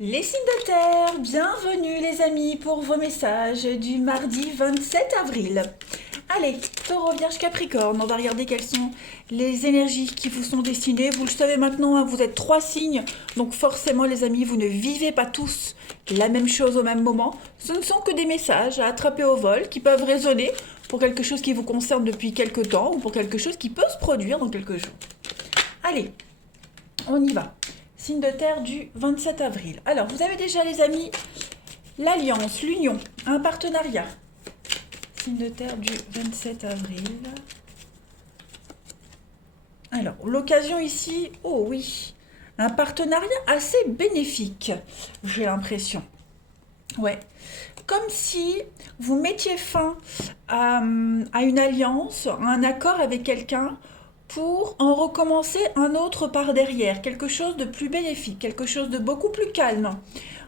Les signes de terre, bienvenue les amis pour vos messages du mardi 27 avril. Allez, Taureau, Vierge, Capricorne, on va regarder quelles sont les énergies qui vous sont destinées. Vous le savez maintenant, hein, vous êtes trois signes, donc forcément les amis, vous ne vivez pas tous la même chose au même moment. Ce ne sont que des messages à attraper au vol qui peuvent résonner pour quelque chose qui vous concerne depuis quelque temps ou pour quelque chose qui peut se produire dans quelques jours. Allez, on y va. Signe de terre du 27 avril. Alors, vous avez déjà, les amis, l'alliance, l'union, un partenariat. Signe de terre du 27 avril. Alors, l'occasion ici, oh oui, un partenariat assez bénéfique, j'ai l'impression. Ouais, comme si vous mettiez fin à une alliance, à un accord avec quelqu'un pour en recommencer un autre par derrière, quelque chose de plus bénéfique, quelque chose de beaucoup plus calme.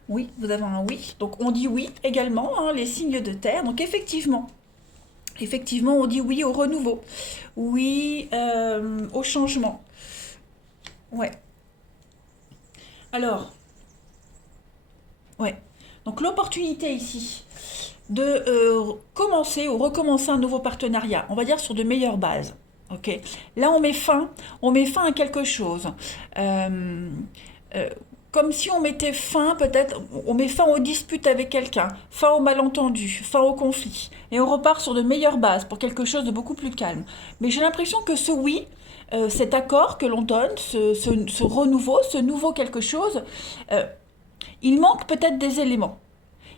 Oui, vous avez un oui, donc on dit oui également, hein, les signes de terre. Donc effectivement, on dit oui au renouveau, oui au changement. Ouais. Alors, ouais. Donc l'opportunité ici de commencer ou recommencer un nouveau partenariat, on va dire sur de meilleures bases. Ok. Là, on met fin à quelque chose. Euh, euh, Comme si on mettait fin, peut-être, on met fin aux disputes avec quelqu'un, fin aux malentendus, fin au conflit, et on repart sur de meilleures bases pour quelque chose de beaucoup plus calme. Mais j'ai l'impression que ce oui, cet accord que l'on donne, ce renouveau, ce nouveau quelque chose, euh, il manque peut-être des éléments.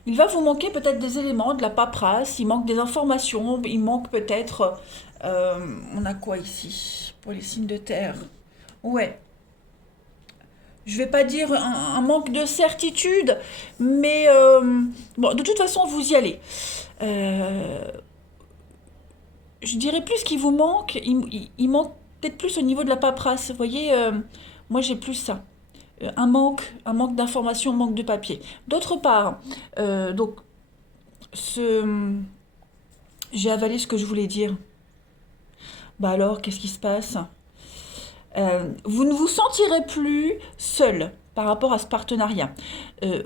Il va vous manquer peut-être des éléments, de la paperasse, il manque des informations, il manque peut-être... on a quoi ici pour les signes de terre? Ouais, je vais pas dire un manque de certitude, mais bon, de toute façon, vous y allez. Euh, je dirais plus qu'il vous manque, il manque peut-être plus au niveau de la paperasse. Vous voyez, moi j'ai plus ça. Un manque d'informations, un manque de papier. D'autre part, donc, ce, j'ai avalé ce que je voulais dire. Bah alors, qu'est-ce qui se passe? Vous ne vous sentirez plus seul par rapport à ce partenariat,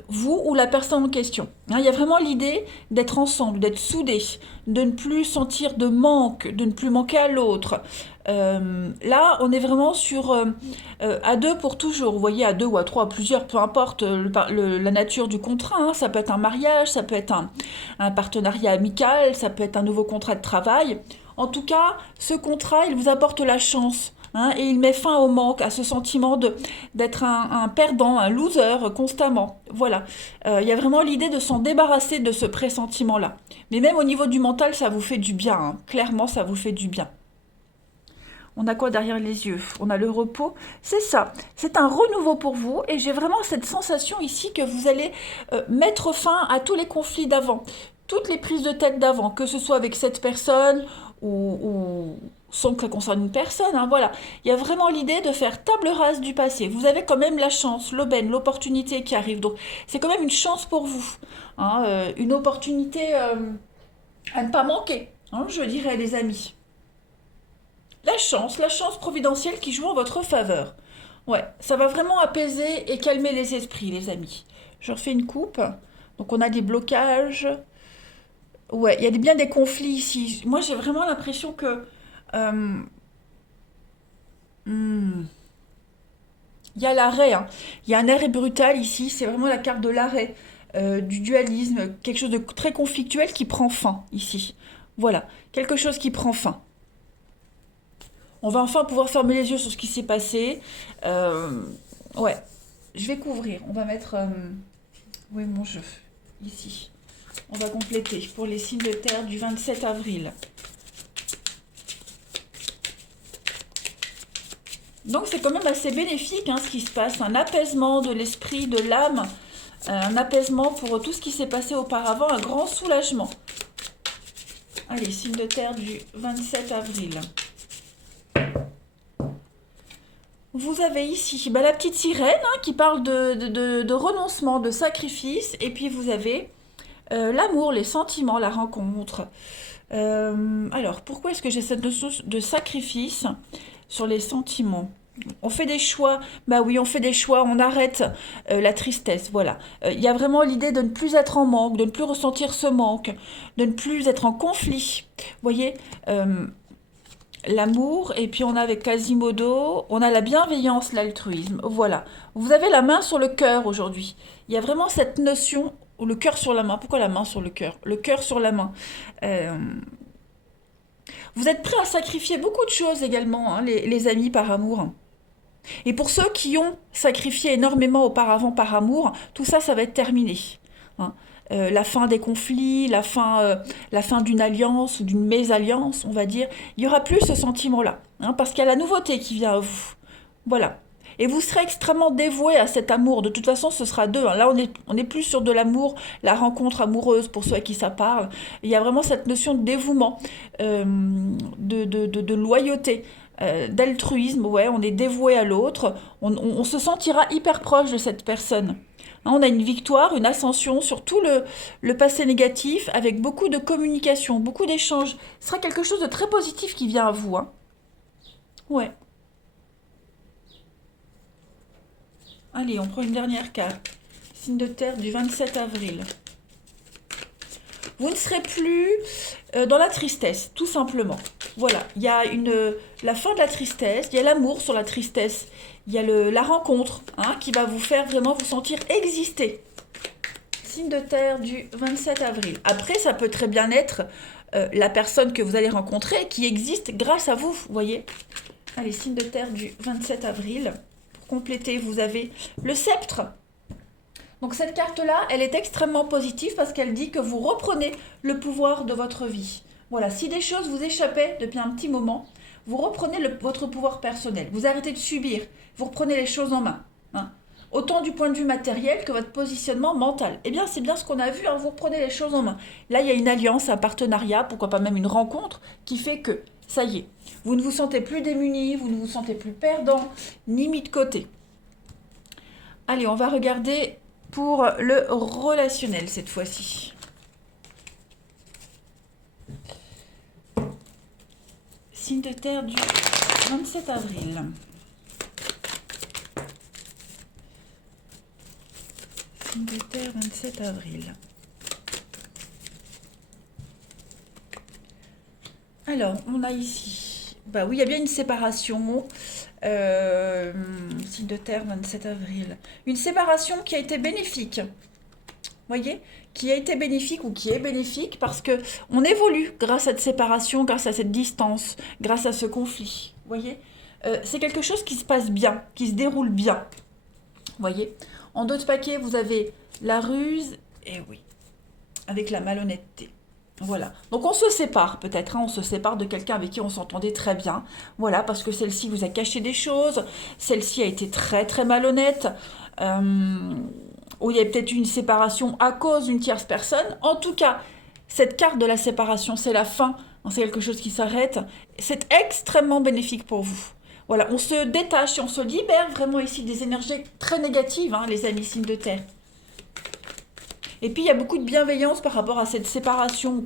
vous ou la personne en question. Hein, il y a vraiment l'idée d'être ensemble, d'être soudés, de ne plus sentir de manque, de ne plus manquer à l'autre. Là, on est vraiment sur à deux pour toujours. Vous voyez, à deux ou à trois, à plusieurs, peu importe la nature du contrat. Hein. Ça peut être un mariage, ça peut être un partenariat amical, ça peut être un nouveau contrat de travail. En tout cas, ce contrat, il vous apporte la chance. Hein, et il met fin au manque, à ce sentiment d'être un perdant, un loser constamment. Voilà. Il y a vraiment l'idée de s'en débarrasser de ce pressentiment-là. Mais même au niveau du mental, ça vous fait du bien. Hein. Clairement, ça vous fait du bien. On a quoi derrière les yeux? On a le repos. C'est ça. C'est un renouveau pour vous. Et j'ai vraiment cette sensation ici que vous allez mettre fin à tous les conflits d'avant. Toutes les prises de tête d'avant. Que ce soit avec cette personne ou sans que ça concerne une personne. Hein, voilà. Il y a vraiment l'idée de faire table rase du passé. Vous avez quand même la chance, l'aubaine, l'opportunité qui arrive. Donc c'est quand même une chance pour vous. Hein, une opportunité à ne pas manquer. Hein, je dirais les amis. La chance providentielle qui joue en votre faveur. Ouais, ça va vraiment apaiser et calmer les esprits, les amis. Je refais une coupe. Donc on a des blocages. Ouais, il y a bien des conflits ici. Moi, j'ai vraiment l'impression que euh, hmm, il y a l'arrêt. Hein. Il y a un arrêt brutal ici. C'est vraiment la carte de l'arrêt, du dualisme, quelque chose de très conflictuel qui prend fin ici. Voilà, quelque chose qui prend fin. On va enfin pouvoir fermer les yeux sur ce qui s'est passé. Euh, ouais, je vais couvrir. On va mettre... où est mon jeu? Ici. On va compléter pour les signes de terre du 27 avril. Donc c'est quand même assez bénéfique hein, ce qui se passe. Un apaisement de l'esprit, de l'âme. Un apaisement pour tout ce qui s'est passé auparavant. Un grand soulagement. Allez, signe de terre du 27 avril. Vous avez ici bah, la petite sirène hein, qui parle de renoncement, de sacrifice. Et puis vous avez l'amour, les sentiments, la rencontre. Alors, pourquoi est-ce que j'ai cette notion de sacrifice sur les sentiments? On fait des choix, bah oui, on fait des choix, on arrête la tristesse, voilà. Il y a vraiment l'idée de ne plus être en manque, de ne plus ressentir ce manque, de ne plus être en conflit. Vous voyez, l'amour, et puis on a avec Quasimodo, on a la bienveillance, l'altruisme, voilà. Vous avez la main sur le cœur aujourd'hui. Il y a vraiment cette notion, ou le cœur sur la main. Pourquoi la main sur le cœur? Le cœur sur la main. Euh, vous êtes prêts à sacrifier beaucoup de choses également, hein, les amis, par amour. Et pour ceux qui ont sacrifié énormément auparavant par amour, tout ça, ça va être terminé. Hein. La fin des conflits, la fin d'une alliance ou d'une mésalliance, on va dire, il n'y aura plus ce sentiment-là, hein, parce qu'il y a la nouveauté qui vient à vous. Voilà. Et vous serez extrêmement dévoué à cet amour. De toute façon, ce sera deux, hein. Là, on est plus sur de l'amour, la rencontre amoureuse pour ceux à qui ça parle. Il y a vraiment cette notion de dévouement, de loyauté, d'altruisme. Ouais, on est dévoué à l'autre. On se sentira hyper proche de cette personne. Hein, on a une victoire, une ascension sur tout le passé négatif, avec beaucoup de communication, beaucoup d'échanges. Ce sera quelque chose de très positif qui vient à vous. Hein. Ouais. Allez, on prend une dernière carte. Signe de terre du 27 avril. Vous ne serez plus dans la tristesse, tout simplement. Voilà, il y a la fin de la tristesse, il y a l'amour sur la tristesse, il y a la rencontre, hein, qui va vous faire vraiment vous sentir exister. Signe de terre du 27 avril. Après, ça peut très bien être la personne que vous allez rencontrer qui existe grâce à vous, vous voyez. Allez, signe de terre du 27 avril. Pour compléter, vous avez le sceptre. Donc cette carte-là, elle est extrêmement positive parce qu'elle dit que vous reprenez le pouvoir de votre vie. Voilà, si des choses vous échappaient depuis un petit moment, vous reprenez votre pouvoir personnel. Vous arrêtez de subir, vous reprenez les choses en main. Hein. Autant du point de vue matériel que votre positionnement mental. Eh bien, c'est bien ce qu'on a vu, hein, vous reprenez les choses en main. Là, il y a une alliance, un partenariat, pourquoi pas même une rencontre, qui fait que, ça y est, vous ne vous sentez plus démuni, vous ne vous sentez plus perdant, ni mis de côté. Allez, on va regarder pour le relationnel cette fois-ci. Signe de terre du 27 avril. Signe de terre 27 avril. Alors, on a ici, bah oui, il y a bien une séparation. Signe de terre 27 avril. Une séparation qui a été bénéfique. Voyez, qui a été bénéfique ou qui est bénéfique parce que on évolue grâce à cette séparation, grâce à cette distance, grâce à ce conflit. Voyez, c'est quelque chose qui se passe bien, qui se déroule bien. Voyez, en d'autres paquets, vous avez la ruse, et oui, avec la malhonnêteté. Voilà. Donc on se sépare peut-être, hein, on se sépare de quelqu'un avec qui on s'entendait très bien. Voilà, parce que celle-ci vous a caché des choses, celle-ci a été très très malhonnête. Ou il y a peut-être eu une séparation à cause d'une tierce personne. En tout cas, cette carte de la séparation, c'est la fin, hein, c'est quelque chose qui s'arrête. C'est extrêmement bénéfique pour vous. Voilà, on se détache, on se libère vraiment ici des énergies très négatives, hein, les amis signes de terre. Et puis, il y a beaucoup de bienveillance par rapport à cette séparation.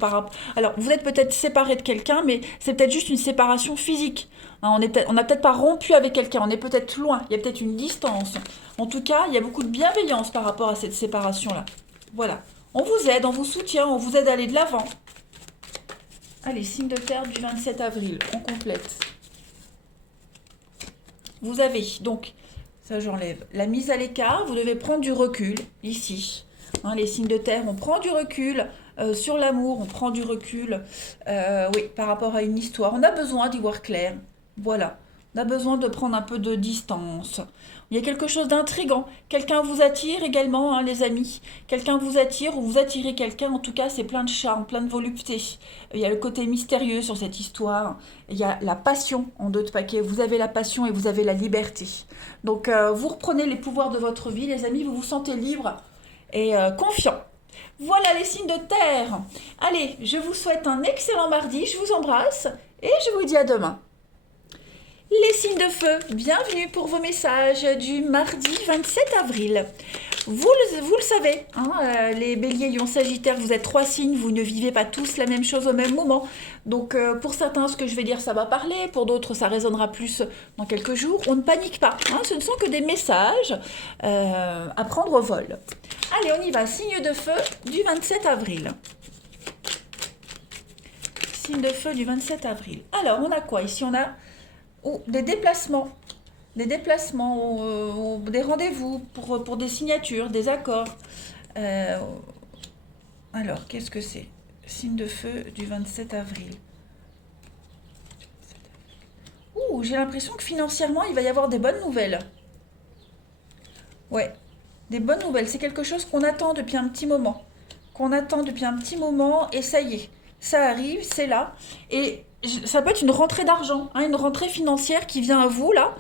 Alors, vous êtes peut-être séparé de quelqu'un, mais c'est peut-être juste une séparation physique. Hein, on n'a peut-être pas rompu avec quelqu'un, on est peut-être loin, il y a peut-être une distance. En tout cas, il y a beaucoup de bienveillance par rapport à cette séparation-là. Voilà. On vous aide, on vous soutient, on vous aide à aller de l'avant. Allez, signe de terre du 27 avril, on complète. Vous avez, donc, ça j'enlève, la mise à l'écart, vous devez prendre du recul, ici. Hein, les signes de terre, on prend du recul sur l'amour, on prend du recul oui, par rapport à une histoire. On a besoin d'y voir clair. Voilà. On a besoin de prendre un peu de distance. Il y a quelque chose d'intriguant. Quelqu'un vous attire également, hein, les amis. Quelqu'un vous attire ou vous attirez quelqu'un. En tout cas, c'est plein de charme, plein de volupté. Il y a le côté mystérieux sur cette histoire. Il y a la passion en deux de paquets. Vous avez la passion et vous avez la liberté. Donc, vous reprenez les pouvoirs de votre vie, les amis. Vous vous sentez libre et confiant. Voilà les signes de terre. Allez, je vous souhaite un excellent mardi, je vous embrasse et je vous dis à demain. Les signes de feu, bienvenue pour vos messages du mardi 27 avril. Vous le savez, hein, les béliers, lions, sagittaires, vous êtes trois signes, vous ne vivez pas tous la même chose au même moment. Donc pour certains, ce que je vais dire, ça va parler, pour d'autres, ça résonnera plus dans quelques jours. On ne panique pas, hein, ce ne sont que des messages à prendre au vol. Allez, on y va, signe de feu du 27 avril. Signe de feu du 27 avril. Alors, on a quoi ici? On a des déplacements. Des déplacements, des rendez-vous pour des signatures, des accords. Alors, qu'est-ce que c'est? Signe de feu du 27 avril. J'ai l'impression que financièrement, il va y avoir des bonnes nouvelles. Ouais, des bonnes nouvelles. C'est quelque chose qu'on attend depuis un petit moment. Et ça y est, ça arrive, c'est là. Et ça peut être une rentrée d'argent, hein, une rentrée financière qui vient à vous là.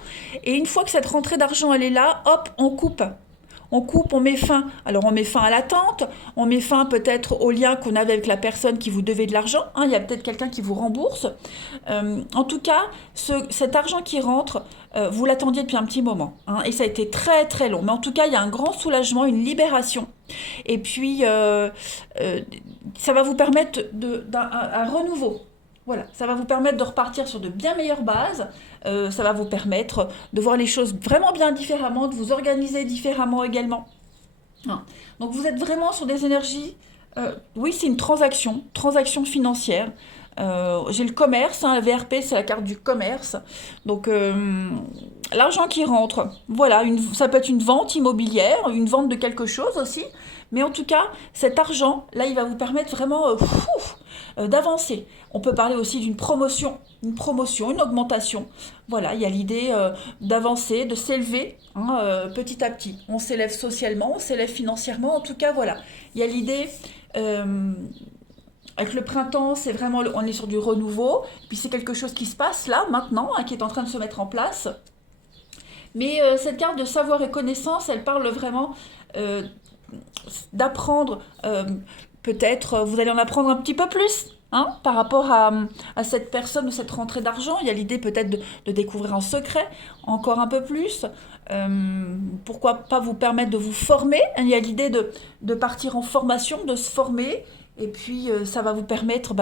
Et une fois que cette rentrée d'argent elle est là, hop, on coupe. On coupe, on met fin. Alors on met fin à l'attente, on met fin peut-être au lien qu'on avait avec la personne qui vous devait de l'argent. Hein, il y a peut-être quelqu'un qui vous rembourse. En tout cas, cet argent qui rentre, vous l'attendiez depuis un petit moment. Hein, et ça a été très très long. Mais en tout cas, il y a un grand soulagement, une libération. Et puis, ça va vous permettre un renouveau. Voilà, ça va vous permettre de repartir sur de bien meilleures bases, ça va vous permettre de voir les choses vraiment bien différemment, de vous organiser différemment également. Hein. Donc vous êtes vraiment sur des énergies, oui c'est une transaction financière. J'ai le commerce, hein, la VRP c'est la carte du commerce, donc l'argent qui rentre, voilà, ça peut être une vente immobilière, une vente de quelque chose aussi, mais en tout cas cet argent là il va vous permettre vraiment d'avancer. On peut parler aussi d'une promotion, une augmentation. Voilà, il y a l'idée d'avancer, de s'élever hein, petit à petit. On s'élève socialement, on s'élève financièrement. En tout cas, voilà, il y a l'idée. Avec le printemps, c'est vraiment, on est sur du renouveau. Puis c'est quelque chose qui se passe là, maintenant, hein, qui est en train de se mettre en place. Mais cette carte de savoir et connaissance, elle parle vraiment d'apprendre. Peut-être, vous allez en apprendre un petit peu plus. Hein, par rapport à cette personne ou cette rentrée d'argent, il y a l'idée peut-être de découvrir un secret, encore un peu plus. Pourquoi pas vous permettre de vous former? Il y a l'idée de partir en formation, de se former, et puis ça va vous permettre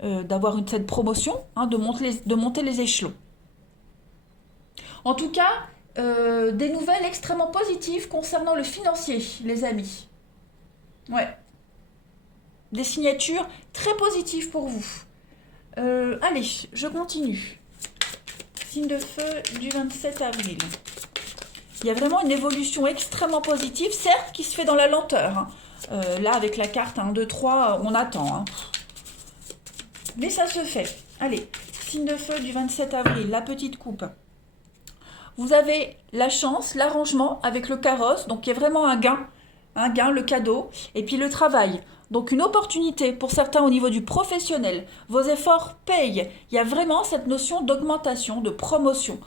d'avoir cette promotion, hein, de monter les échelons. En tout cas, des nouvelles extrêmement positives concernant le financier, les amis. Ouais. Des signatures très positives pour vous. Allez, je continue. Signe de feu du 27 avril. Il y a vraiment une évolution extrêmement positive, certes, qui se fait dans la lenteur. Hein. Là, avec la carte 1, 2, 3, on attend. Hein. Mais ça se fait. Allez, signe de feu du 27 avril, la petite coupe. Vous avez la chance, l'arrangement avec le carrosse, donc il y a vraiment un gain, le cadeau, et puis le travail. Donc une opportunité pour certains au niveau du professionnel. Vos efforts payent. Il y a vraiment cette notion d'augmentation, de promotion.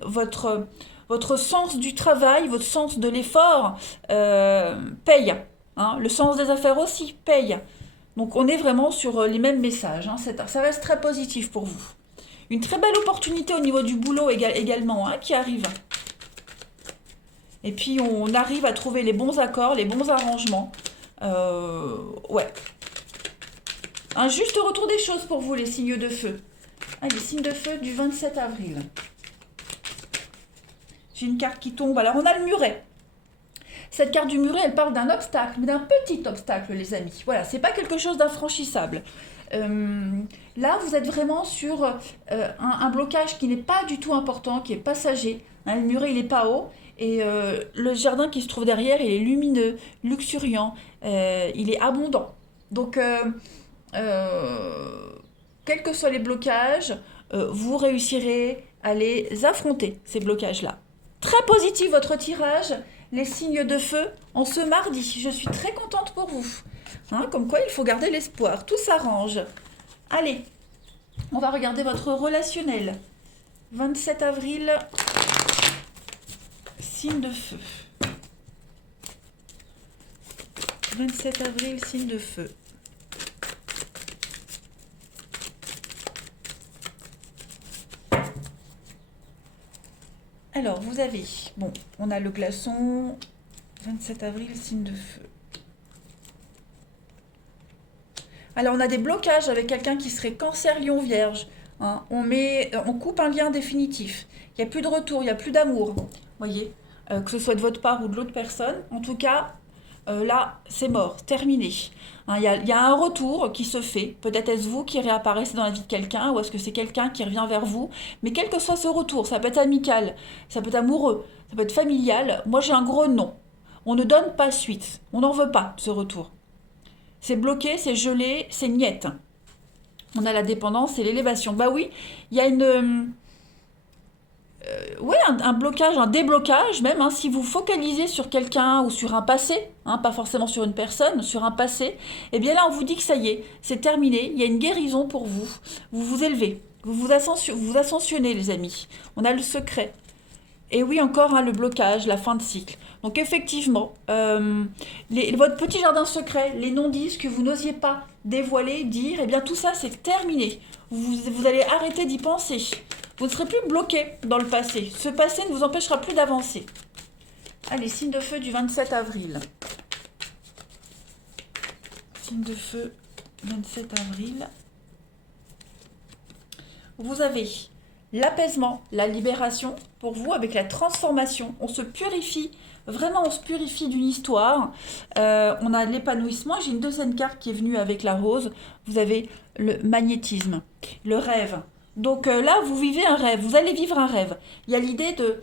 Votre sens du travail, votre sens de l'effort paye. Hein. Le sens des affaires aussi paye. Donc on est vraiment sur les mêmes messages. Hein. Ça reste très positif pour vous. Une très belle opportunité au niveau du boulot également hein, qui arrive. Et puis on arrive à trouver les bons accords, les bons arrangements. Ouais. Un juste retour des choses pour vous, les signes de feu. Les signes de feu du 27 avril. J'ai une carte qui tombe. Alors, on a le muret. Cette carte du muret, elle parle d'un obstacle, mais d'un petit obstacle, les amis. Voilà, c'est pas quelque chose d'infranchissable. Là, vous êtes vraiment sur un blocage qui n'est pas du tout important, qui est passager. Hein, le muret, il n'est pas haut. Et le jardin qui se trouve derrière, il est lumineux, luxuriant, il est abondant. Donc, quels que soient les blocages, vous réussirez à les affronter, ces blocages-là. Très positif votre tirage, les signes de feu, en ce mardi. Je suis très contente pour vous. Hein, comme quoi, il faut garder l'espoir. Tout s'arrange. Allez, on va regarder votre relationnel. 27 avril... Signe de feu. 27 avril, signe de feu. Alors, vous avez, bon, on a le glaçon, 27 avril, signe de feu. Alors, on a des blocages avec quelqu'un qui serait Cancer, Lion, Vierge. Hein. On coupe un lien définitif. Il n'y a plus de retour, il n'y a plus d'amour. Voyez, que ce soit de votre part ou de l'autre personne. En tout cas, là, c'est mort, terminé. Hein, il y a un retour qui se fait. Peut-être est-ce vous qui réapparaissez dans la vie de quelqu'un ou est-ce que c'est quelqu'un qui revient vers vous. Mais quel que soit ce retour, ça peut être amical, ça peut être amoureux, ça peut être familial. Moi, j'ai un gros non. On ne donne pas suite. On n'en veut pas, ce retour. C'est bloqué, c'est gelé, c'est niette. On a la dépendance et l'élévation. Bah oui, il y a ouais, un blocage, un déblocage même, hein, si vous focalisez sur quelqu'un ou sur un passé, hein, pas forcément sur une personne, sur un passé, et bien là on vous dit que ça y est, c'est terminé, il y a une guérison pour vous, vous vous élevez, vous ascensionnez les amis, on a le secret. Et oui, encore hein, le blocage, la fin de cycle. Donc effectivement, votre petit jardin secret, les non-dits que vous n'osiez pas dévoiler, dire, eh bien tout ça c'est terminé. Vous allez arrêter d'y penser. Vous ne serez plus bloqué dans le passé. Ce passé ne vous empêchera plus d'avancer. Allez, signe de feu du 27 avril. Signe de feu, 27 avril. Vous avez l'apaisement, la libération pour vous avec la transformation. On se purifie, vraiment on se purifie d'une histoire. On a l'épanouissement. J'ai une deuxième carte qui est venue avec la rose. Vous avez le magnétisme, le rêve. Donc là, vous vivez un rêve, vous allez vivre un rêve. Il y a l'idée de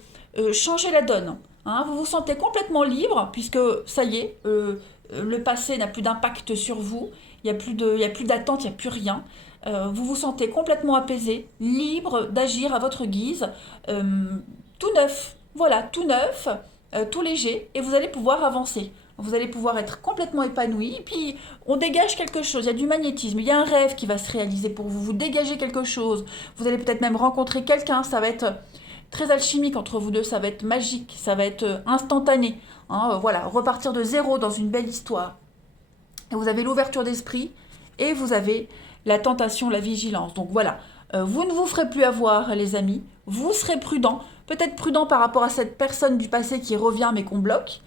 changer la donne. Hein. Vous vous sentez complètement libre puisque ça y est, le passé n'a plus d'impact sur vous. Il n'y a plus d'attente, il n'y a plus rien. Vous vous sentez complètement apaisé, libre d'agir à votre guise, tout neuf, voilà, tout neuf, tout léger, et vous allez pouvoir avancer. Vous allez pouvoir être complètement épanoui, et puis on dégage quelque chose, il y a du magnétisme, il y a un rêve qui va se réaliser pour vous, vous dégagez quelque chose, vous allez peut-être même rencontrer quelqu'un, ça va être très alchimique entre vous deux, ça va être magique, ça va être instantané, hein, voilà, repartir de zéro dans une belle histoire. Et vous avez l'ouverture d'esprit, et vous avez la tentation, la vigilance. Donc voilà, vous ne vous ferez plus avoir, les amis. Vous serez prudent. Peut-être prudent par rapport à cette personne du passé qui revient mais qu'on bloque.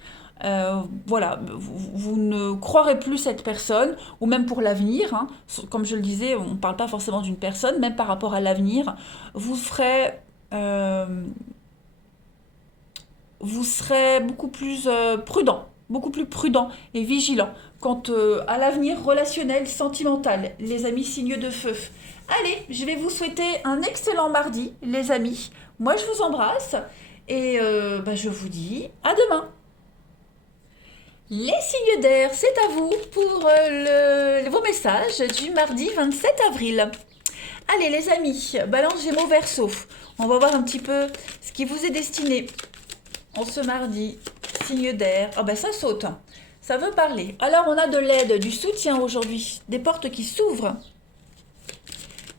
Voilà, vous ne croirez plus cette personne, ou même pour l'avenir. Hein. Comme je le disais, on ne parle pas forcément d'une personne, même par rapport à l'avenir. Vous serez beaucoup plus prudent et vigilant quant à l'avenir relationnel, sentimental, les amis signes de feu. Allez, je vais vous souhaiter un excellent mardi, les amis. Moi, je vous embrasse et je vous dis à demain. Les signes d'air, c'est à vous pour vos messages du mardi 27 avril. Allez, les amis, balance Gémeaux Verseau. On va voir un petit peu ce qui vous est destiné en ce mardi. Signe d'air. Ah ben ça saute. Ça veut parler. Alors on a de l'aide, du soutien aujourd'hui. Des portes qui s'ouvrent.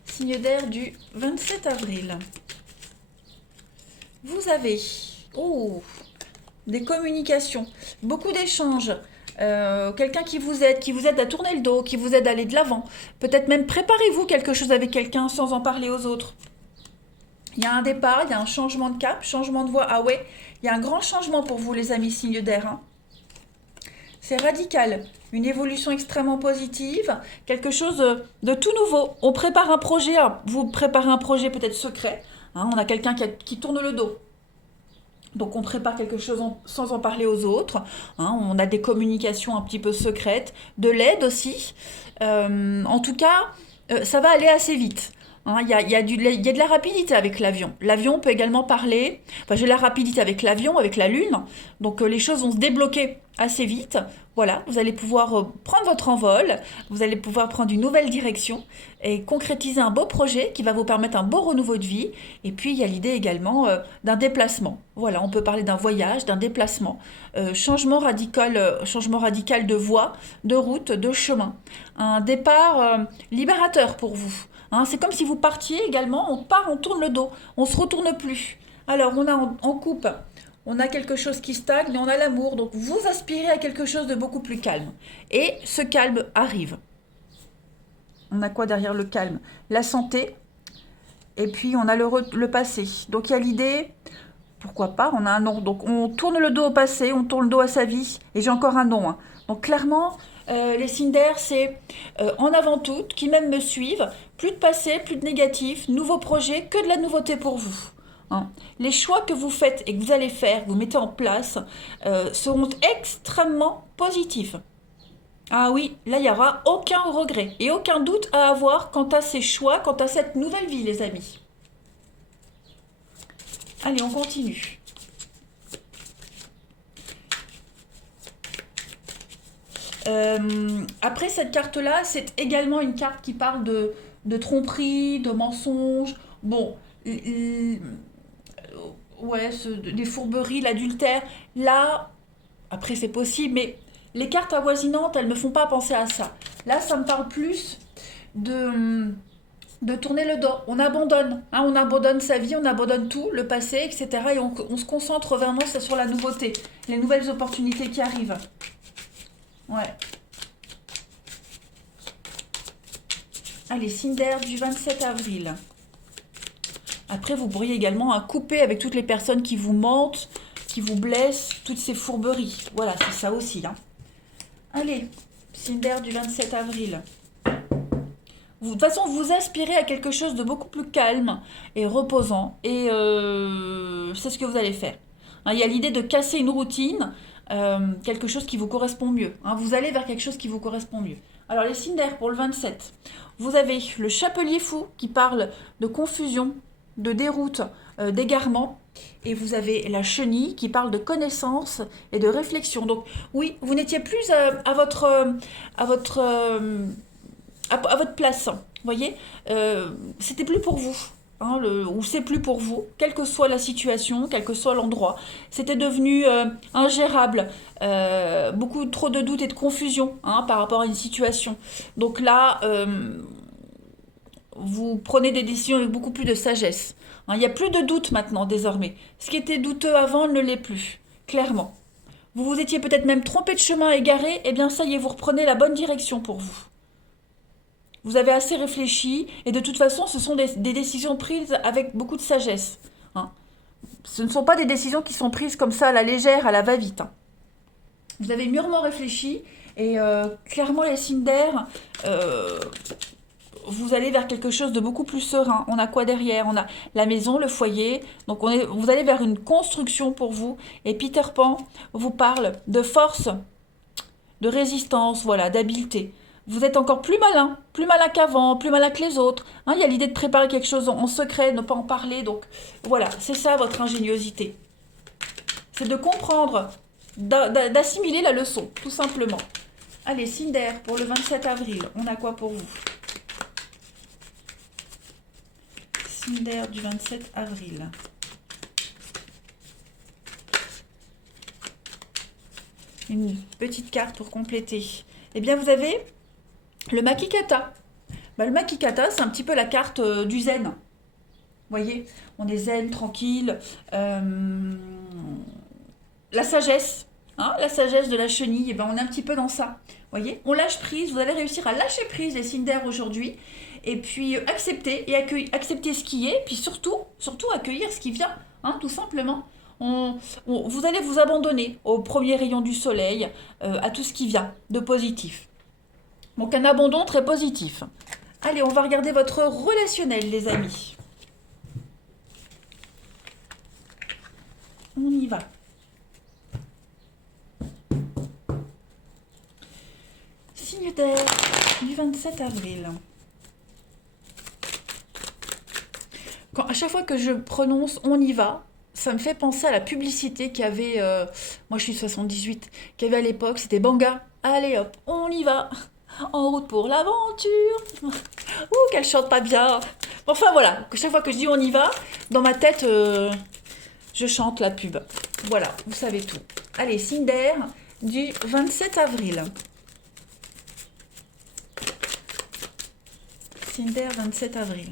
Signe d'air du 27 avril. Vous avez des communications, beaucoup d'échanges. Quelqu'un qui vous aide à tourner le dos, qui vous aide à aller de l'avant. Peut-être même préparez-vous quelque chose avec quelqu'un sans en parler aux autres. Il y a un départ, il y a un changement de cap, changement de voie. Ah ouais, il y a un grand changement pour vous, les amis signes d'air. Hein. C'est radical, une évolution extrêmement positive, quelque chose de tout nouveau. On prépare un projet, vous préparez un projet peut-être secret. Hein, on a quelqu'un qui tourne le dos. Donc on prépare quelque chose sans en parler aux autres. Hein, on a des communications un petit peu secrètes, de l'aide aussi. En tout cas, ça va aller assez vite. Hein, il y a de la rapidité avec l'avion. L'avion peut également parler. Enfin, j'ai la rapidité avec l'avion, avec la Lune. Donc les choses vont se débloquer assez vite. Voilà, vous allez pouvoir prendre votre envol. Vous allez pouvoir prendre une nouvelle direction et concrétiser un beau projet qui va vous permettre un beau renouveau de vie. Et puis, il y a l'idée également d'un déplacement. Voilà, on peut parler d'un voyage, d'un déplacement. Changement radical de voie, de route, de chemin. Un départ libérateur pour vous. Hein, c'est comme si vous partiez également, on part, on tourne le dos, on ne se retourne plus. Alors, on a en coupe, on a quelque chose qui stagne et on a l'amour. Donc, vous aspirez à quelque chose de beaucoup plus calme. Et ce calme arrive. On a quoi derrière le calme? La santé. Et puis, on a le passé. Donc, il y a l'idée Pourquoi pas, on a un non. Donc on tourne le dos au passé, on tourne le dos à sa vie, et j'ai encore un non, hein. Donc clairement, les signes d'air, c'est en avant toutes, qui même me suivent, plus de passé, plus de négatif, nouveaux projets, que de la nouveauté pour vous, hein. Les choix que vous faites et que vous allez faire, que vous mettez en place, seront extrêmement positifs. Ah oui, là, il n'y aura aucun regret et aucun doute à avoir quant à ces choix, quant à cette nouvelle vie, les amis. Allez, on continue. Après cette carte-là, c'est également une carte qui parle de tromperie, de mensonges. Bon, ouais, des fourberies, l'adultère. Là, après c'est possible, mais les cartes avoisinantes, elles ne me font pas penser à ça. Là, ça me parle plus de tourner le dos. On abandonne, hein, on abandonne sa vie, on abandonne tout, le passé, etc. Et on se concentre vraiment sur la nouveauté, les nouvelles opportunités qui arrivent. Ouais. Allez, Cinder du 27 avril. Après, vous pourriez également couper avec toutes les personnes qui vous mentent, qui vous blessent, toutes ces fourberies. Voilà, c'est ça aussi, hein. Allez, Cinder du 27 avril. De toute façon, vous aspirez à quelque chose de beaucoup plus calme et reposant. Et c'est ce que vous allez faire, hein. Il y a l'idée de casser une routine, quelque chose qui vous correspond mieux, hein. Vous allez vers quelque chose qui vous correspond mieux. Alors, les signes d'air pour le 27. Vous avez le chapelier fou qui parle de confusion, de déroute, d'égarement. Et vous avez la chenille qui parle de connaissance et de réflexion. Donc, oui, vous n'étiez plus à votre à votre place. Vous voyez, c'était plus pour vous, hein, ou c'est plus pour vous, quelle que soit la situation, quel que soit l'endroit. C'était devenu ingérable, beaucoup trop de doutes et de confusion, hein, par rapport à une situation. Donc là, vous prenez des décisions avec beaucoup plus de sagesse, hein. Il n'y a plus de doute maintenant, désormais. Ce qui était douteux avant ne l'est plus, clairement. Vous vous étiez peut-être même trompé de chemin, égaré, eh bien ça y est, vous reprenez la bonne direction pour vous. Vous avez assez réfléchi et de toute façon, ce sont des décisions prises avec beaucoup de sagesse, hein. Ce ne sont pas des décisions qui sont prises comme ça à la légère, à la va-vite, hein. Vous avez mûrement réfléchi et clairement les signes d'air, vous allez vers quelque chose de beaucoup plus serein. On a quoi derrière? On a la maison, le foyer. Donc vous allez vers une construction pour vous. Et Peter Pan vous parle de force, de résistance, voilà, d'habileté. Vous êtes encore plus malin qu'avant, plus malin que les autres, hein. Il y a l'idée de préparer quelque chose en secret, ne pas en parler. Donc voilà, c'est ça votre ingéniosité. C'est de comprendre, d'assimiler la leçon, tout simplement. Allez, Cinder, pour le 27 avril, on a quoi pour vous? Cinder du 27 avril. Une petite carte pour compléter. Eh bien, vous avez le Makikata. Le Makikata, c'est un petit peu la carte du zen. Vous voyez, on est zen, tranquille. La sagesse, hein, la sagesse de la chenille, eh ben, on est un petit peu dans ça. Vous voyez, on lâche prise, vous allez réussir à lâcher prise les signes d'air aujourd'hui. Et puis accepter et accepter ce qui est, puis surtout accueillir ce qui vient, hein, tout simplement. Vous allez vous abandonner au premier rayon du soleil, à tout ce qui vient de positif. Donc un abandon très positif. Allez, on va regarder votre relationnel, les amis. On y va. Signe d'air du 27 avril. À chaque fois que je prononce on y va, ça me fait penser à la publicité qu'il y avait, moi je suis 78, qu'il y avait à l'époque, c'était Banga. Allez hop, on y va, en route pour l'aventure. Ouh, qu'elle chante pas bien. Enfin voilà, chaque fois que je dis on y va, dans ma tête, je chante la pub. Voilà, vous savez tout. Allez, signe d'air du 27 avril. Signe d'air 27 avril.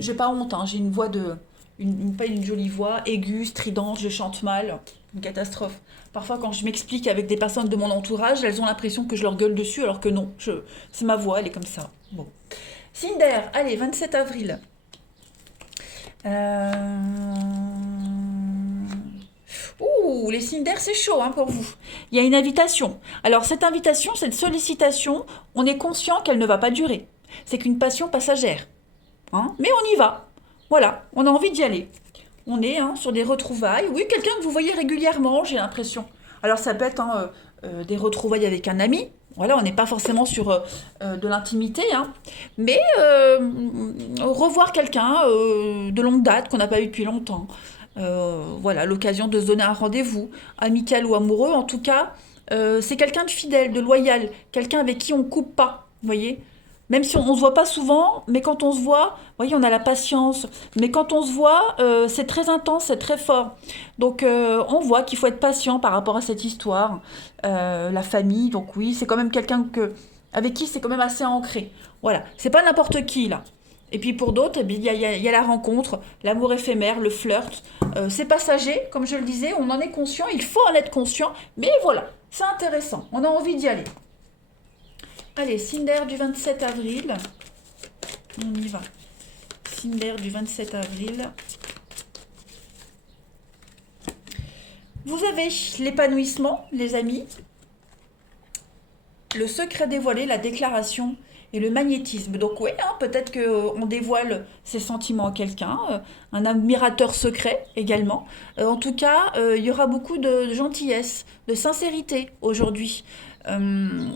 J'ai pas honte, hein, j'ai une voix pas une jolie voix, aiguë, stridente, je chante mal, une catastrophe. Parfois, quand je m'explique avec des personnes de mon entourage, elles ont l'impression que je leur gueule dessus, alors que non, c'est ma voix, elle est comme ça. Bon. Signe d'air, allez, 27 avril. Ouh, les signes d'air, c'est chaud hein, pour vous. Il y a une invitation. Alors cette invitation, cette sollicitation, on est conscient qu'elle ne va pas durer. C'est qu'une passion passagère. Hein, mais on y va. Voilà, on a envie d'y aller. On est hein, sur des retrouvailles. Oui, quelqu'un que vous voyez régulièrement, j'ai l'impression. Alors ça peut être hein, des retrouvailles avec un ami. Voilà, on n'est pas forcément sur de l'intimité, hein. Mais revoir quelqu'un de longue date qu'on n'a pas eu depuis longtemps. Voilà, l'occasion de se donner un rendez-vous, amical ou amoureux. En tout cas, c'est quelqu'un de fidèle, de loyal, quelqu'un avec qui on coupe pas. Vous voyez, même si on ne se voit pas souvent, mais quand on se voit, vous voyez, on a la patience. Mais quand on se voit, c'est très intense, c'est très fort. Donc, on voit qu'il faut être patient par rapport à cette histoire. La famille, donc oui, c'est quand même quelqu'un avec qui c'est quand même assez ancré. Voilà, c'est pas n'importe qui là. Et puis pour d'autres, eh bien, il y a la rencontre, l'amour éphémère, le flirt. C'est passager, comme je le disais, on en est conscient, il faut en être conscient. Mais voilà, c'est intéressant, on a envie d'y aller. Allez, Cinder du 27 avril. On y va. Cinder du 27 avril. Vous avez l'épanouissement, les amis. Le secret dévoilé, la déclaration et le magnétisme. Donc oui, hein, peut-être qu'on dévoile ses sentiments à quelqu'un, un admirateur secret également. En tout cas, il y aura beaucoup de gentillesse, de sincérité aujourd'hui. Euh,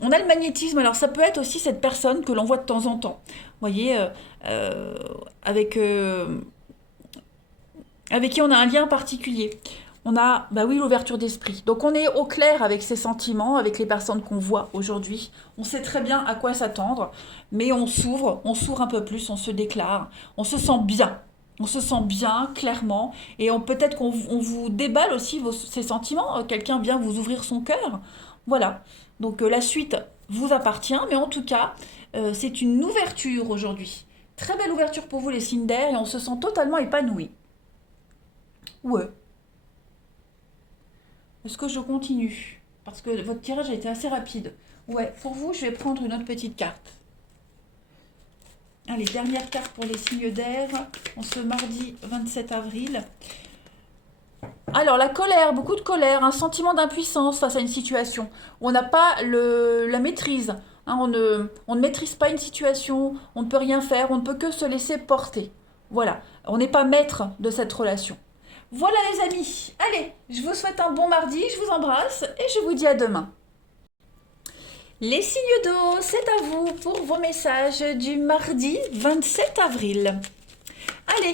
on a le magnétisme, alors ça peut être aussi cette personne que l'on voit de temps en temps. Vous voyez, euh, avec, euh, avec qui on a un lien particulier. On a, bah oui, l'ouverture d'esprit. Donc on est au clair avec ses sentiments, avec les personnes qu'on voit aujourd'hui. On sait très bien à quoi s'attendre, mais on s'ouvre un peu plus, on se déclare, on se sent bien. On se sent bien, clairement, et peut-être on vous déballe aussi ces sentiments. Quelqu'un vient vous ouvrir son cœur. Voilà. Donc la suite vous appartient, mais en tout cas, c'est une ouverture aujourd'hui. Très belle ouverture pour vous les signes d'air, et on se sent totalement épanoui. Ouais. Est-ce que je continue? Parce que votre tirage a été assez rapide. Ouais, pour vous, je vais prendre une autre petite carte. Allez, dernière carte pour les signes d'air, en ce mardi 27 avril. Alors, la colère, beaucoup de colère, un sentiment d'impuissance face à une situation. On n'a pas la maîtrise. Hein, on ne maîtrise pas une situation, on ne peut rien faire, on ne peut que se laisser porter. Voilà, on n'est pas maître de cette relation. Voilà les amis, allez, je vous souhaite un bon mardi, je vous embrasse et je vous dis à demain. Les signes d'eau, c'est à vous pour vos messages du mardi 27 avril. Allez,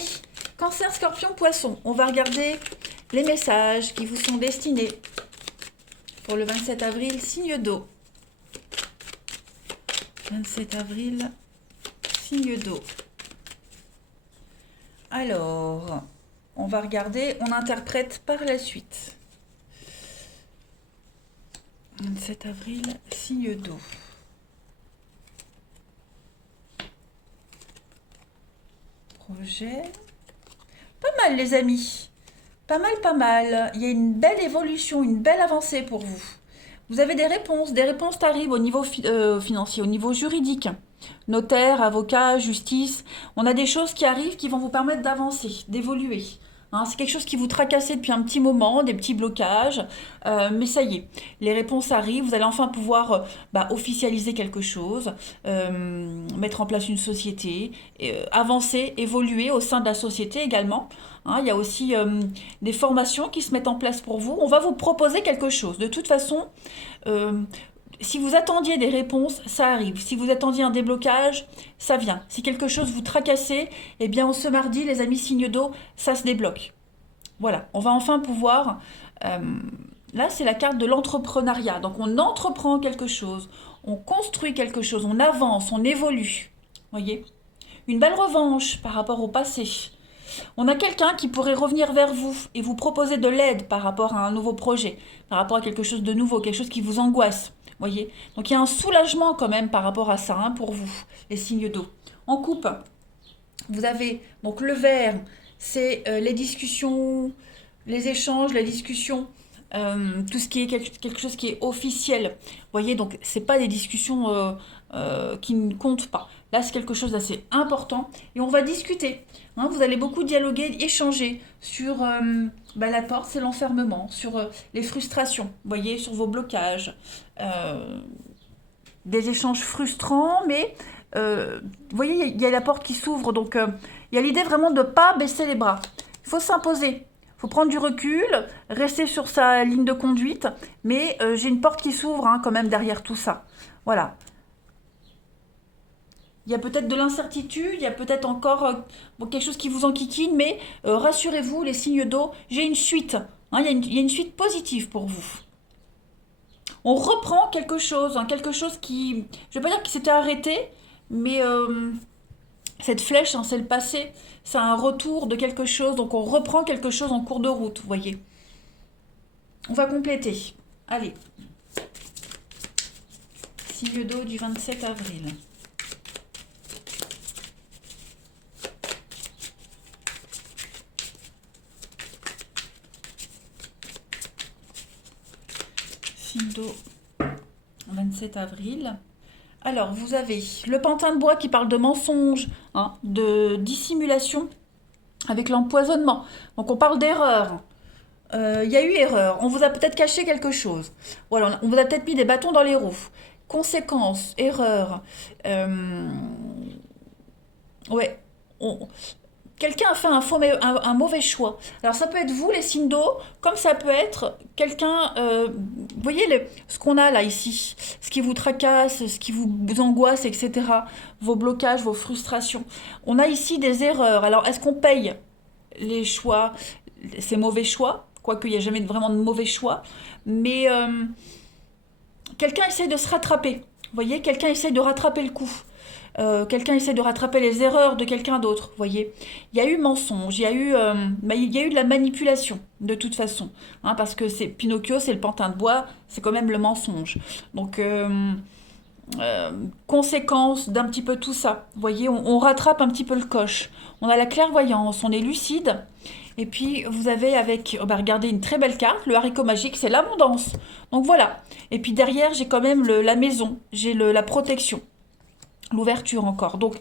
Cancer, Scorpion, Poisson, on va regarder les messages qui vous sont destinés pour le 27 avril, signe d'eau. 27 avril, signe d'eau. Alors, on va regarder, on interprète par la suite. 27 avril, signe d'eau. Projet. Pas mal les amis. Pas mal, pas mal. Il y a une belle évolution, une belle avancée pour vous. Vous avez des réponses arrivent au niveau financier, au niveau juridique. Notaire, avocat, justice. On a des choses qui arrivent qui vont vous permettre d'avancer, d'évoluer. Hein, c'est quelque chose qui vous tracassait depuis un petit moment, des petits blocages, mais ça y est, les réponses arrivent, vous allez enfin pouvoir officialiser quelque chose, mettre en place une société, avancer, évoluer au sein de la société également. Hein, il y a aussi des formations qui se mettent en place pour vous. On va vous proposer quelque chose. De toute façon, euh, si vous attendiez des réponses, ça arrive. Si vous attendiez un déblocage, ça vient. Si quelque chose vous tracassait, eh bien, ce mardi, les amis signes d'eau, ça se débloque. Voilà, on va enfin pouvoir... euh, là, c'est la carte de l'entrepreneuriat. Donc, on entreprend quelque chose, on construit quelque chose, on avance, on évolue. Voyez? Une belle revanche par rapport au passé. On a quelqu'un qui pourrait revenir vers vous et vous proposer de l'aide par rapport à un nouveau projet, par rapport à quelque chose de nouveau, quelque chose qui vous angoisse. Voyez? Donc il y a un soulagement quand même par rapport à ça hein, pour vous, les signes d'eau. En coupe, vous avez donc le vert, c'est les discussions, les échanges, la discussion, tout ce qui est quelque chose qui est officiel. Voyez, donc c'est pas des discussions qui ne comptent pas. Là, c'est quelque chose d'assez important et on va discuter. Hein, vous allez beaucoup dialoguer, échanger sur bah, la porte, c'est l'enfermement sur les frustrations, vous voyez, sur vos blocages. Euh, des échanges frustrants, mais vous voyez, il y a la porte qui s'ouvre, donc il y a l'idée vraiment de ne pas baisser les bras. Il faut s'imposer, il faut prendre du recul, rester sur sa ligne de conduite, mais j'ai une porte qui s'ouvre hein, quand même derrière tout ça. Voilà. Il y a peut-être de l'incertitude, il y a peut-être encore bon, quelque chose qui vous enquiquine, mais rassurez-vous, les signes d'eau, j'ai une suite. Hein, il y a une suite positive pour vous. On reprend quelque chose, hein, quelque chose qui, je ne vais pas dire qu'il s'était arrêté, mais cette flèche, hein, c'est le passé, c'est un retour de quelque chose, donc on reprend quelque chose en cours de route, vous voyez. On va compléter. Allez, signe d'eau du 27 avril. Signe d'eau 27 avril. Alors, vous avez le pantin de bois qui parle de mensonge, hein, de dissimulation avec l'empoisonnement. Donc, on parle d'erreur. Il y a eu erreur. On vous a peut-être caché quelque chose. Voilà, on vous a peut-être mis des bâtons dans les roues. Conséquences, erreur. Ouais. on- Quelqu'un a fait un mauvais choix. Alors ça peut être vous, les signes d'eau, comme ça peut être quelqu'un... vous voyez ce qu'on a là, ici, ce qui vous tracasse, ce qui vous angoisse, etc. Vos blocages, vos frustrations. On a ici des erreurs. Alors est-ce qu'on paye les choix, ces mauvais choix? Quoique il n'y a jamais vraiment de mauvais choix. Mais quelqu'un essaie de se rattraper. Vous voyez, quelqu'un essaie de rattraper le coup. Quelqu'un essaie de rattraper les erreurs de quelqu'un d'autre, vous voyez. Il y a eu mensonge, il y a eu de la manipulation, de toute façon. Hein, parce que c'est Pinocchio, c'est le pantin de bois, c'est quand même le mensonge. Donc, conséquence d'un petit peu tout ça. Vous voyez, on rattrape un petit peu le coche. On a la clairvoyance, on est lucide. Et puis, vous avez avec, oh bah, regardez, une très belle carte, le haricot magique, c'est l'abondance. Donc voilà. Et puis derrière, j'ai quand même la maison, j'ai la protection. L'ouverture encore. Donc,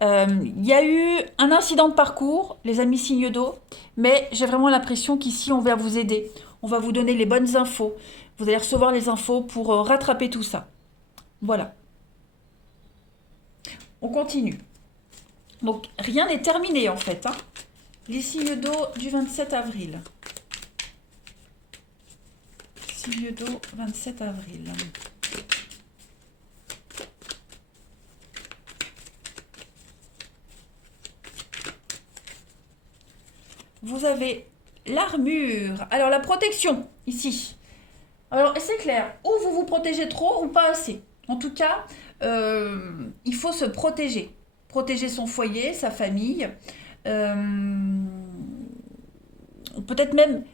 il y a eu un incident de parcours, les amis signes d'eau, mais j'ai vraiment l'impression qu'ici, on va vous aider. On va vous donner les bonnes infos. Vous allez recevoir les infos pour rattraper tout ça. Voilà. On continue. Donc, rien n'est terminé en fait. Hein. Les signes d'eau du 27 avril. Signes d'eau 27 avril. Vous avez l'armure. Alors, la protection, ici. Alors, c'est clair. Ou vous vous protégez trop ou pas assez. En tout cas, il faut se protéger. Protéger son foyer, sa famille. Euh, peut-être même,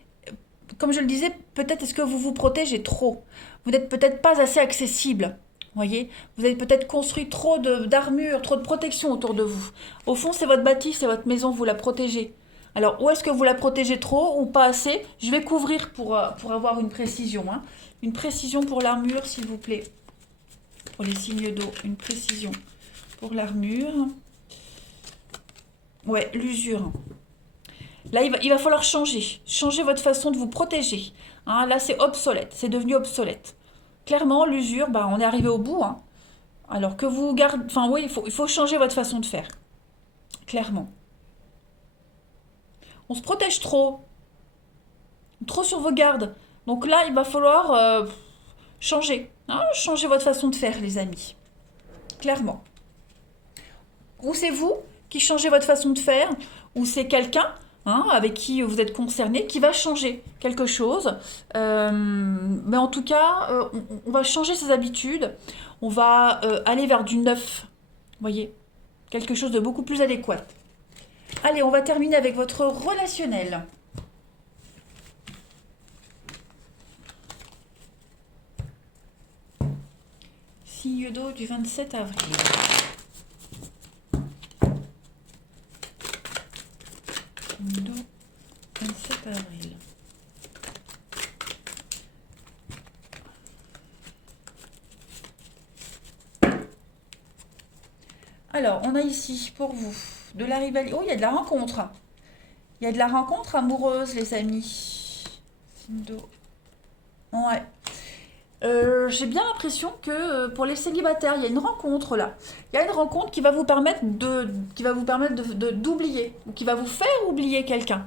comme je le disais, peut-être est-ce que vous vous protégez trop. Vous n'êtes peut-être pas assez accessible. Voyez, vous avez peut-être construit trop d'armure, trop de protection autour de vous. Au fond, c'est votre bâtisse, c'est votre maison, vous la protégez. Alors, où est-ce que vous la protégez trop ou pas assez? Je vais couvrir pour avoir une précision. Hein. Une précision pour l'armure, s'il vous plaît. Pour les signes d'eau, une précision pour l'armure. Ouais, l'usure. Là, il va falloir changer. Changer votre façon de vous protéger. Hein, là, c'est obsolète. C'est devenu obsolète. Clairement, l'usure, bah, on est arrivé au bout. Hein. Alors que vous gardez... Enfin, oui, il faut changer votre façon de faire. Clairement. On se protège trop. Trop sur vos gardes. Donc là, il va falloir changer. Hein, changer votre façon de faire, les amis. Clairement. Ou c'est vous qui changez votre façon de faire, ou c'est quelqu'un hein, avec qui vous êtes concerné qui va changer quelque chose. Mais en tout cas, on va changer ses habitudes. On va aller vers du neuf. Vous voyez, quelque chose de beaucoup plus adéquat. Allez, on va terminer avec votre relationnel. Signe d'eau du 27 avril. Signe d'eau 27 avril. Alors, on a ici pour vous de la rivalité. Oh, il y a de la rencontre. Il y a de la rencontre amoureuse, les amis. Signe d'eau. Ouais. J'ai bien l'impression que pour les célibataires, il y a une rencontre là. Il y a une rencontre qui va vous permettre d'oublier, ou qui va vous faire oublier quelqu'un.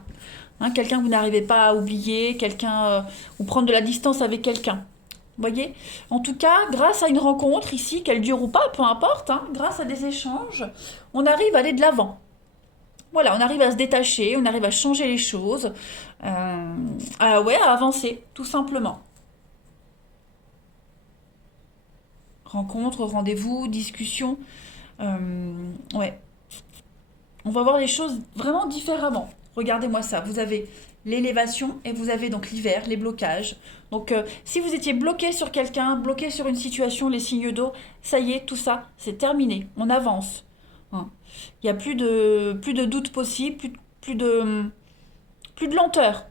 Hein, quelqu'un que vous n'arrivez pas à oublier, quelqu'un, ou prendre de la distance avec quelqu'un. Vous voyez? En tout cas, grâce à une rencontre ici, qu'elle dure ou pas, peu importe, hein, grâce à des échanges, on arrive à aller de l'avant. Voilà, on arrive à se détacher, on arrive à changer les choses, ouais, à avancer, tout simplement. Rencontre, rendez-vous, discussion. Ouais. On va voir les choses vraiment différemment. Regardez-moi ça. Vous avez l'élévation et vous avez donc l'hiver, les blocages. Donc, si vous étiez bloqué sur quelqu'un, bloqué sur une situation, les signes d'eau, ça y est, tout ça, c'est terminé. On avance. Hein. Il n'y a plus de doute possible, plus de lenteur.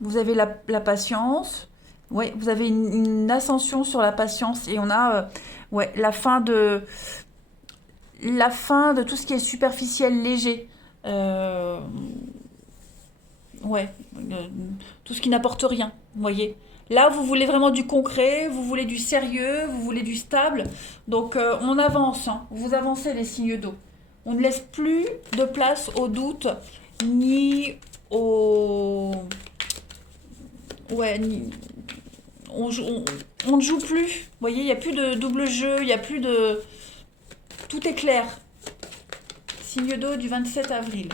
Vous avez la patience. Ouais, vous avez une ascension sur la patience et on a ouais, la fin de tout ce qui est superficiel, léger. Euh, ouais, tout ce qui n'apporte rien, vous voyez. Là, vous voulez vraiment du concret, vous voulez du sérieux, vous voulez du stable. Donc, on avance, hein. Vous avancez les signes d'eau. On ne laisse plus de place au doute, ni au... Ouais, on ne joue plus. Vous voyez, il n'y a plus de double jeu, il n'y a plus de... Tout est clair. Signe d'eau du 27 avril.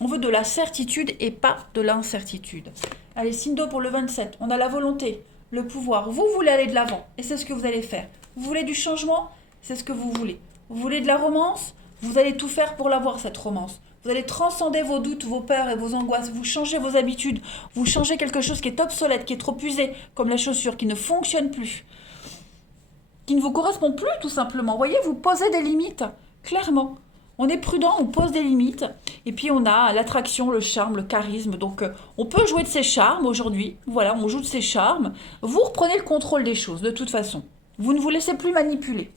On veut de la certitude et pas de l'incertitude. Allez, signe d'eau pour le 27. On a la volonté, le pouvoir. Vous voulez aller de l'avant et c'est ce que vous allez faire. Vous voulez du changement, c'est ce que vous voulez. Vous voulez de la romance, vous allez tout faire pour l'avoir, cette romance. Vous allez transcender vos doutes, vos peurs et vos angoisses. Vous changez vos habitudes. Vous changez quelque chose qui est obsolète, qui est trop usé, comme la chaussure, qui ne fonctionne plus, qui ne vous correspond plus tout simplement. Vous voyez, vous posez des limites, clairement. On est prudent, on pose des limites. Et puis on a l'attraction, le charme, le charisme. Donc on peut jouer de ses charmes aujourd'hui. Voilà, on joue de ses charmes. Vous reprenez le contrôle des choses, de toute façon. Vous ne vous laissez plus manipuler.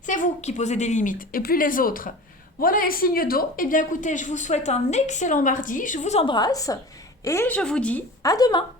C'est vous qui posez des limites, et plus les autres. Voilà les signes d'eau. Eh bien écoutez, je vous souhaite un excellent mardi. Je vous embrasse. Et je vous dis à demain.